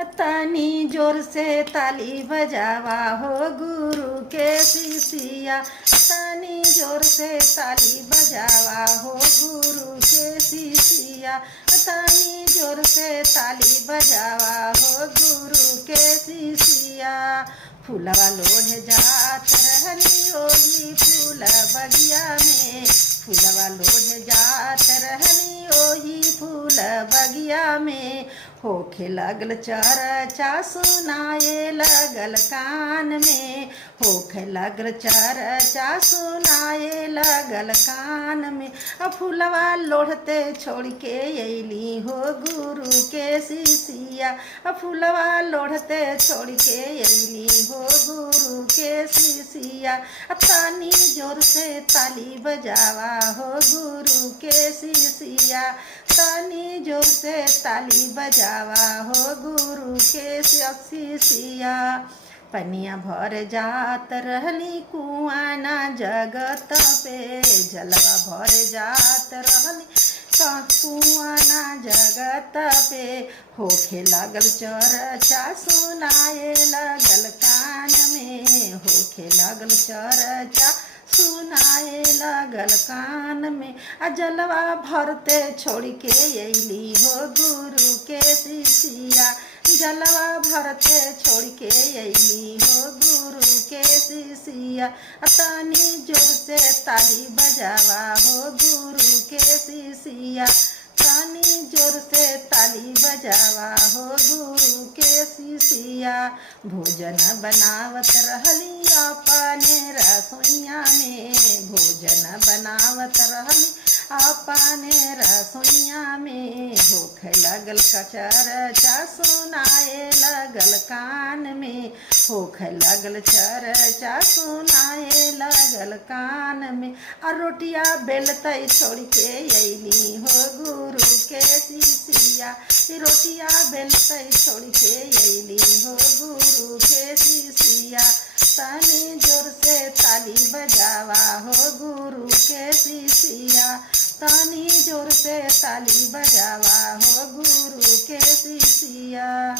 तनी जोर से ताली बजावा हो गुरु के शिष्या। तनी जोर से ताली बजावा हो गुरु के शिष्या। तनी जोर से ताली बजावा हो गुरु के शिष्या। फूलवा लोढ़े जात रहली ओही फूल बगिया में। फूलवा लोढ़े जात रहली ओही फूल बगिया में। होखे लगल चर्चा सुनाए लगल कान में। होखे लगल चर्चा सुनाए लगल कान में। फूलवा लोढ़ते छोड़ के अइली हो गुरु के शिष्या। फूलवा लोढ़ते छोड़ के अइली हो गुरु के शिष्या। तनी जोर से ताली बजावा हो गुरु के शिष्या। तनी जोर से ताली बजावा हो गुरु के शिष्या। पनिया भर जात रहली कुआं ना जगत पे। जलवा भर जात रहली कुआं ना जगत पे। होखे लगल चर्चा सुनाए लगल कान में। होखे लगल चर्चा सुनाए लगल कान में। जलवा भरते छोड़ के अइली हो गुरु के शिष्या। जलवा भरते छोड़ के अइली हो गुरु के शिष्या। तनी जोर से ताली बजावा हो गुरु के शिष्या। तनी जोर से ताली बजावा हो गुरु के शिष्या। भोजन बनावत रहली अपने रसोइया में। भोजन बनावत रहली अपने रसोइया में। होखे लगल चर्चा सुनाए लगल कान में। होखे लगल चर्चा सुनाए लगल कान में। रोटिया बेलते छोड़ के अइली हो गुरु के शिष्या। रोटिया बेलते छोड़ के अइली हो गुरु के शिष्या। तनी जोर से ताली बजावा हो गुरु के शिष्या। तनी जोर से ताली बजावा हो गुरु के शिष्या।